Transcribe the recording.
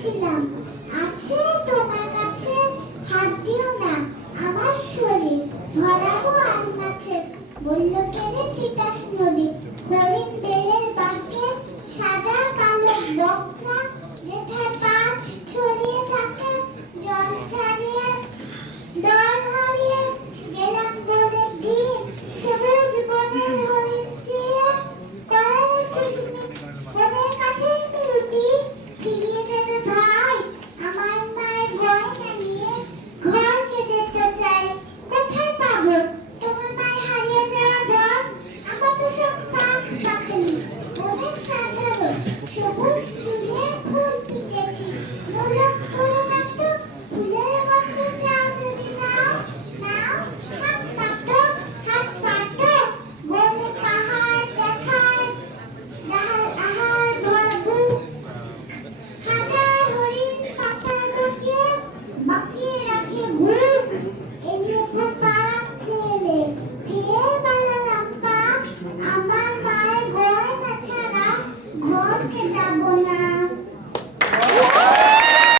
বলেছিলাম, আছে তোমার কাছে, হাত দিও না আমার শরীর, ভরাবো আর মাছে, বলল কেড়ে তিতাস নদী, হরিণ